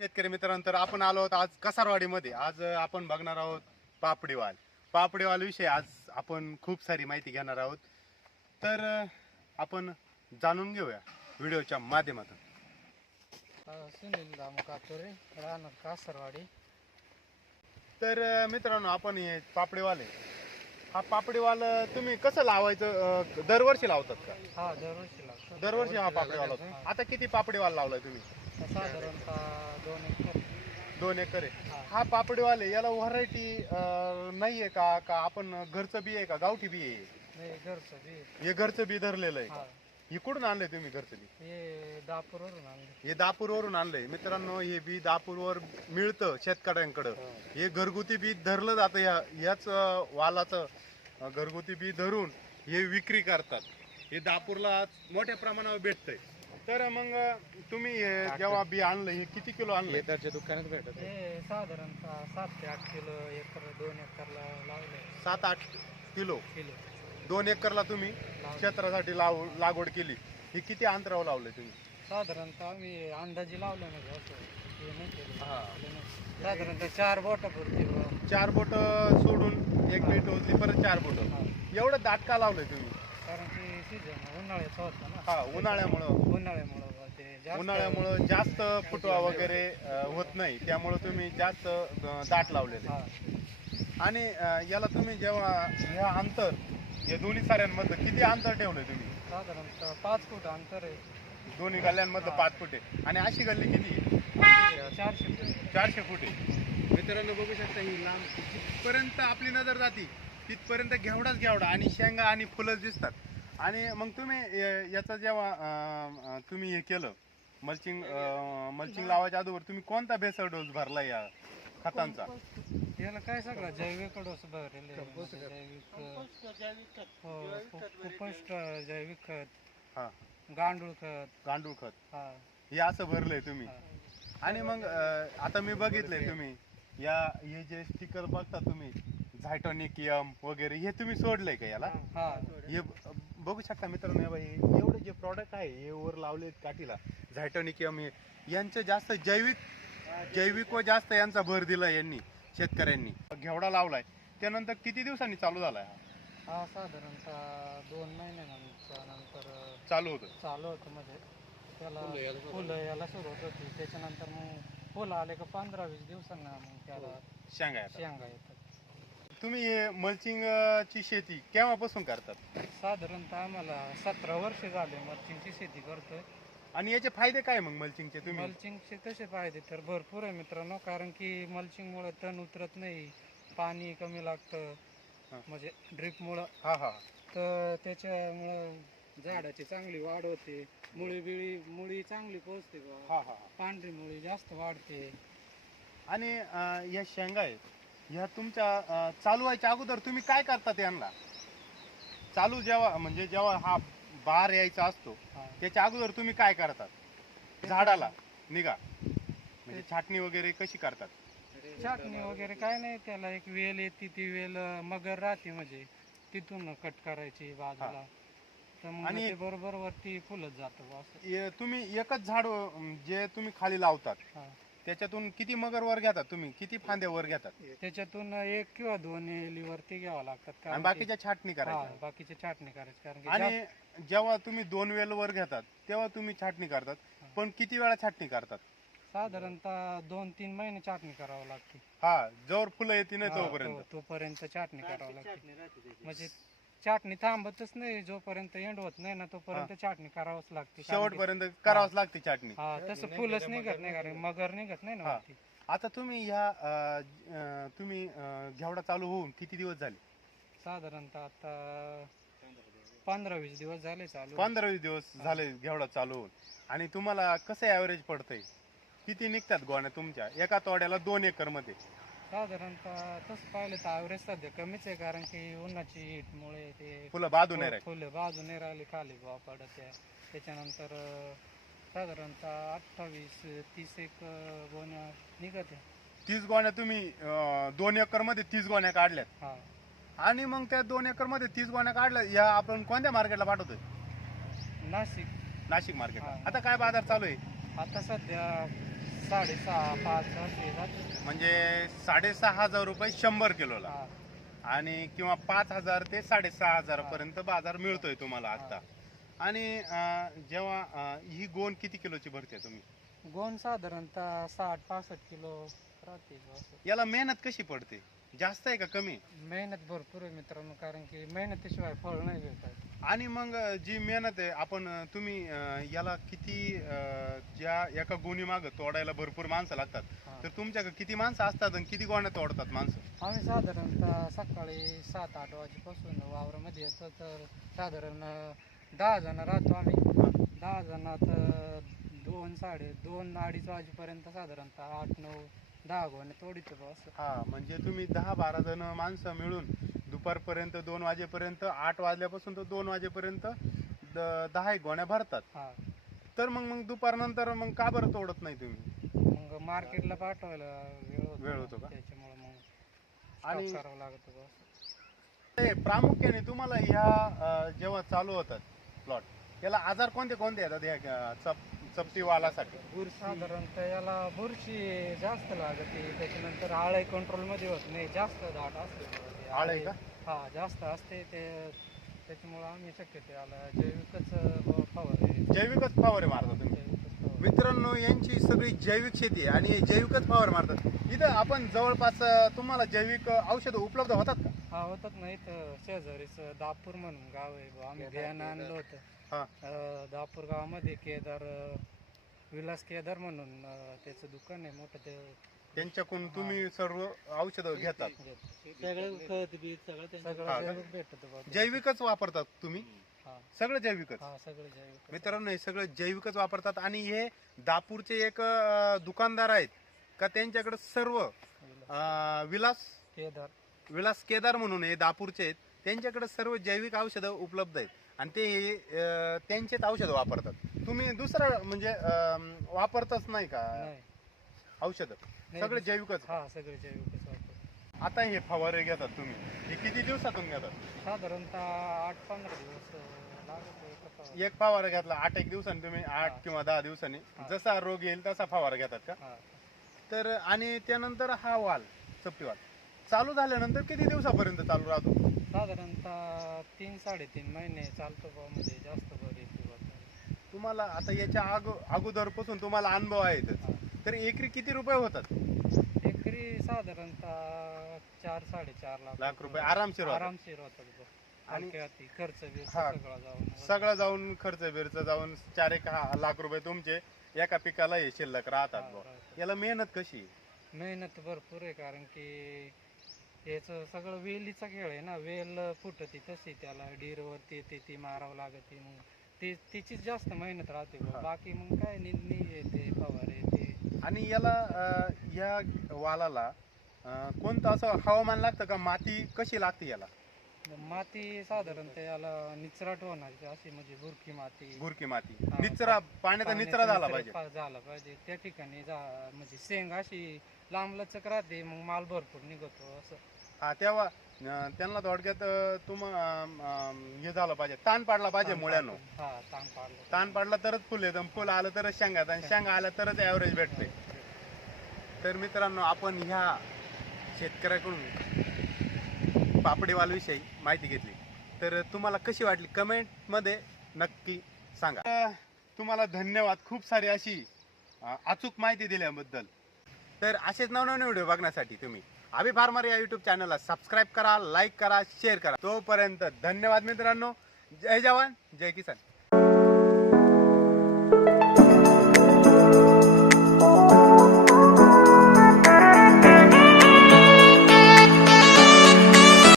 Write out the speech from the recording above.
शेतकरी मित्रांनो तर आपण आलो आहोत आज कसारवाडीमध्ये. आज आपण बघणार आहोत पापडीवाल. पापडीवाल विषयी आज आपण खूप सारी माहिती घेणार आहोत. तर आपण जाणून घेऊया व्हिडिओच्या माध्यमातून. सुनील दामू कातोरे राहणार कासरवाडी. तर मित्रांनो आपण हे पापडीवाल आहे. हा पापडीवाल तुम्ही कसं लावायचं अं, दरवर्षी लावतात का? हा दरवर्षी लागतो दरवर्षी हा पापडीवाल लावतो आता किती पापडीवाल लावलाय तुम्ही? साधारणतः दोन एकर? दोन एकर आहे. हा. पापडीवाले याला व्हरायटी नाहीये का का आपण घरचं बी आहे का गावठी बी आहे? नाही घरचं बी हे घरचं बी धरलेलं आहे हा का? हे. कुठून आणलंय तुम्ही घरचं बी? हे दापूरवरून आणले हे दापूरवरून आणलंय. मित्रांनो हे बी दापूरवर मिळतं शेतकऱ्यांकडं. हे घरगुती बी धरलं जातं या याच अं, वालाचं अं, घरगुती बी धरून हे विक्री करतात. हे दापूरला मोठ्या प्रमाणावर भेटतंय. तर मग तुम्ही हे जेव्हा बी आणलं हे किती किलो आणलंय दुकानात भेटत हे साधारणतः सात ते आठ किलो एकर दोन एकरला लावले सात आठ किलो? किलो. दोन एकरला तुम्ही लावले. क्षेत्रासाठी लाव लागवड केली. ही किती अंतरावर लावलंय तुम्ही? साधारणतः आम्ही अंदाजे लावलं म्हणजे असं. हे नाही केलं. हा. हे नाही. साधारणतः चार बोटापुरती व- चार बोट सोडून एक बीट होती परत चार बोट. हा. एवढं दाट का लावलंय तुम्ही? सीझन उन्हाळ्याचा होता ना हा उन्हाळ्यामुळं. उन्हाळ्यामुळं ते जास्त उन्हाळ्यामुळं जास्त फुटवा वगैरे अं, होत नाही. त्यामुळे तुम्ही जास्त अं, दाट लावलेले. हा. आणि अं, याला तुम्ही जेव्हा हे अंतर या दोन्ही साऱ्यांमधलं किती अंतर ठेवलंय तुम्ही? साधारणतः पाच फूट अंतर आहे. दोन्ही गल्ल्यांमधलं हा. पाच फुट आहे. आणि अशी गल्ली किती चारशे फूट. चारशे फूट आहे. मित्रांनो बघू शकता ही लांब जिथपर्यंत आपली नजर जाती तिथपर्यंत घेवडाच घेवडा आणि शेंगा आणि फुलंच दिसतात. आणि मग तुम्ही अं, याचं जेव्हा अं, तुम्ही हे केलं मल्चिंग मल्चिंग लावायच्या अगोदर तुम्ही कोणता बेसळ डोस भरला या खतांचा? याला काय सगळं? जैविक डोस भरलेले आहे. म्हणजे जैविक हो, कुपस्ट जैविक खत हा. गांडूळ खत. गांडूळ खत. हा. हे असं भरलंय तुम्ही. आणि मग अं, आता मी बघितलंय तुम्ही या हे जे स्टिकर बघता तुम्ही झायटोनिकियम वगैरे हे तुम्ही सोडलंय का याला? हा. हे ब- बघू शकता मित्रांनो हे बाई, हे एवढे जे प्रॉडक्ट आहे हे वर लावले काठीला. झायटोनिकियम हे यांचं जास्त जैविक जैविक व जास्त यांचा भर दिला यांनी शेतकऱ्यांनी. घेवडा लावलाय. त्यानंतर किती दिवसांनी चालू झालाय हा? हा साधारणतः दोन महिन्यानंतर नंतर चालू होतं. चालू होतं म्हणजे. त्याला फुलं यायला सुरुवात होती. त्याच्यानंतर मग फुलं आले का पंधरा वीस दिवसांना मग त्याला शेंगा येतात. शेंगा येतात. तुम्ही हे मल्चिंग ची शेती केव्हापासून करतात? साधारणतः आम्हाला सतरा वर्ष झाले मच्छींची शेती करतोय. आणि याचे फायदे काय मग मल्चिंगचे तुम्ही? मल्चिंगचे कसे फायदे तर भरपूर आहे मित्रांनो कारण की मल्चिंगमुळे तण उतरत नाही पाणी कमी लागतं हा. म्हणजे ड्रीपमुळं. हा हा. तर त्याच्यामुळं झाडाची चांगली वाढ होते मुळी बिळी मुळी चांगली पोचते बुवा. हा हा. पांढरी मुळी जास्त वाढते. आणि अं, या शेंगा आहेत ह्या तुमच्या चालू व्हायच्या अगोदर तुम्ही काय करतात यांना? चालू जेव्हा म्हणजे जेव्हा हा बार यायचा असतो. त्याच्या अगोदर तुम्ही काय करतात? झाडाला निघा. म्हणजे छाटणी वगैरे कशी करतात? छाटणी वगैरे काय नाही त्याला एक वेल येते ती वेल मगर राहते म्हणजे. तिथून कट करायची बाजूला. आणि- बरोबर वरती फुलत जातं तुम्ही एकच झाड जे तुम्ही खाली लावतात. त्याच्यातून किती मगर वर घेतात तुम्ही? किती फांद्या वर घेतात? त्याच्यातून एक किंवा दोन वरती घ्यावं लागतात आणि कारण की- बाकीच्या छाटणी हा, करायच्या. बाकीची छाटणी करायची कारण की आणि जेव्हा तुम्ही दोन वेल वर घेतात तेव्हा तुम्ही छाटणी करतात. पण किती वेळा छाटणी करतात? साधारणतः दोन तीन महिने छाटणी करावं लागते. हा जोर फुलं येते नाही हा, तोपर्यंत. तो- तोपर्यंत छाटणी करावं लागते. म्हणजे छाटणी थांबतच नाही जोपर्यंत एंड होत नाही ना तोपर्यंत छाटणी करावंच लागते. शेवटपर्यंत करावंच लागते छाटणी हा तसं फुलच निघत नाही कारण मगर निघत नाही ना हा. वरती. आता तुम्ही ह्या अं, ज- अं, तुम्ही अं, घेवडा चालू होऊन किती दिवस झाले? साधारणतः आता पंधरा वीस दिवस झाले चालू. पंधरा वीस दिवस झाले घेवडा चालू होऊन. आणि तुम्हाला कसं ऍव्हरेज पडतंय? किती निघतात गोण्या तुमच्या? एका तोड्याला दोन एकरमध्ये. साधारणतः तसं पाहिलं तर ॲव्हरेज सध्या कमीच आहे कारण की उन्हाची हिटमुळे ते फुलं बाजू नाही राहिली. फुलं बाजू नाही राहिली खाली बुवा पडत आहे. त्याच्यानंतर अं, साधारणतः अठ्ठावीस तीस एक अं, गोण्या निघत आहे. तीस गोण्या तुम्ही अं, दोन एकरमध्ये तीस गोण्या काढल्यात. हा. आणि मग त्या दोन एकरमध्ये तीस गोण्या काढल्या या आपण कोणत्या मार्केटला पाठवतोय? नाशिक. नाशिक मार्केटला हा. आता काय बाजार चालू आहे? आता सध्या साडेसहा पाच म्हणजे साडेसहा हजार रुपये शंभर किलोला. आणि किंवा पाच हजार ते साडेसहा हजारापर्यंत बाजार मिळतोय तुम्हाला आता. आणि अं, जेव्हा अं, ही गोण किती किलोची भरते तुम्ही? गोन साधारणतः साठ पासष्ट किलो राहते बुवा असं. याला मेहनत कशी पडते? जास्त आहे का कमी? मेहनत भरपूर आहे मित्रांनो कारण की मेहनतीशिवाय फळ नाही भेटत. आणि मग जी मेहनत आहे आपण तुम्ही अं, याला किती अं, ज्या एका गोणी माग तोडायला भरपूर माणसं लागतात हा. तर तुमच्याकडे किती माणसं असतात आणि किती गोण्या तोडतात माणसं? आम्ही साधारणतः सकाळी सात आठ वाजेपासून वावरामध्ये येतो तर साधारण अं, दहा जण राहतो आम्ही. दहा जणात अं, दोन साडे दोन अडीच वाजेपर्यंत साधारणतः आठ नऊ दहा गोण्या तोडीतो असं हा म्हणजे तुम्ही दहा बारा जण माणसं मिळून दुपारपर्यंत दोन वाजेपर्यंत आठ वाजल्यापासून तर दोन वाजेपर्यंत द- दहा एक गोण्या भरतात हा तर मग मग दुपारनंतर मग का बरं तोडत नाही तुम्ही मग मार्केटला पाठवायला वेळ होतो वेळ ना, होतो का? त्याच्यामुळे मग आणि- करावं लागतं. ते प्रामुख्याने तुम्हाला ह्या अं, जेव्हा चालू होतात प्लॉट याला आजार कोणते कोणते येतात या अं, चप चपटी वालासाठी साधारणतः याला बुरशी जास्त लागते त्याच्यानंतर आळई कंट्रोलमध्ये होत नाही जास्त दाट असते. आळई का? हा जास्त असते ते त्याच्यामुळे आम्ही शक्यतो याला जैविकच फवारे जैविकच फवारे मारता तुम्ही. जैविकच फवारे. मित्रांनो यांची सगळी जैविक शेती आहे आणि जैविकच फवार मारतात. इथं आपण जवळपास तुम्हाला जैविक औषधं उपलब्ध होतात का? हा होतात नाही तर शेजारीच दापूर म्हणून गाव आहे बुवा. आम्ही बियाणं आणलं होतं हा. अं, दापूर गावामध्ये केदार अं, विलास केदार म्हणून अं, त्याचं दुकान आहे. मोठं ते त्यांच्याकडून तुम्ही सर्व औषधं घेतात. सगळं खत बीज सगळं हा सगळं का? जैविक भेटत. जैविकच वापरतात तुम्ही? हा. सगळं जैविकच? हा सगळं जैविक मित्रांनो हे सगळं जैविकच वापरतात आणि हे दापूरचे एक अं, दुकानदार आहेत का त्यांच्याकडे सर्व अं, विलास केदार. विलास केदार म्हणून हे दापूरचे आहेत. त्यांच्याकडे सर्व जैविक औषधं उपलब्ध आहेत आणि ते अं, त्यांचेच औषधं वापरतात. तुम्ही दुसरं म्हणजे अं, वापरतच नाही का? नाही. औषधं? सगळे जैविकच हा सगळे जैविकच आता हे फवारे घेतात तुम्ही हे किती दिवसातून घेतात साधारणतः आठ पंधरा दिवस अं, लागत एका फवारा. एक फवारा घेतला आठ एक दिवसांनी तुम्ही आठ. किंवा दहा दिवसांनी. जसा रोग येईल तसा फवारा घेतात का हा तर आणि त्यानंतर हा वाल चपटी वाल चालू झाल्यानंतर किती दिवसापर्यंत चालू राहतो साधारणतः तीन साडेतीन महिने चालतो म्हणजे जास्त बरी येते बुवा ते. तुम्हाला आता याच्या अगो अगोदरपासून तुम्हाला अनुभव आहेतच हा. तर एकरी किती रुपये होतात एकरी साधारणतः चार साडेचार लाख लाख रुपये आरामशीर होतात. आरामशीर होतात. आणि- खर्च बिर्च हा. सगळा जाऊन सगळं जाऊन खर्च बिर्च जाऊन चार एक हा- लाख रुपये तुमचे एका पिकाला हे शिल्लक राहतात हा, बुवा. राहतात. याला मेहनत कशी आहे? मेहनत भरपूर आहे कारण की याचं सगळं वेलीचा खेळ आहे ना वेल फुटती तशी त्याला डीर वरती येते ती मारावं लागते मग ते तिचीच जास्त मेहनत राहते बुवा. हा. बाकी मग काय निंदणी येते आणि याला या वालाला कोणतं असं हवामान लागतं का? माती कशी लागते याला? माती साधारणतः याला निचराट होणार अशी म्हणजे बुरकी माती. गुरकी माती. हा. निचरा पाण्याचा निचरा झाला पाहिजे. झाला पाहिजे. त्या ठिकाणी जा- म्हणजे शेंग अशी लांब लचक राहते मग माल भरपूर निघतो असं. हा तेव्हा अं, त्यांना थोडक्यात अं, तुम अं, अं, हे झालं पाहिजे. ताण पाडला पाहिजे मुळ्यानं. हा ताण पाडलं. ताण पाडला तरच फुल येतं फुल आलं तरच शेंगात आणि शेंगा. आल्या तरच ॲव्हरेज भेटते. तर मित्रांनो आपण ह्या शेतकऱ्याकडून पापडीवालविषयी माहिती घेतली. तर तुम्हाला कशी वाटली? कमेंटमध्ये नक्की सांगा. तुम्हाला धन्यवाद खूप सारी अशी अचूक माहिती दिल्याबद्दल. तर असेच नवनवीन व्हिडिओ बघण्यासाठी तुम्ही आम्ही फार्मर या युट्यूब चॅनलला सबस्क्राईब करा लाईक करा शेअर करा. तोपर्यंत धन्यवाद मित्रांनो. जय जवान जय किसान.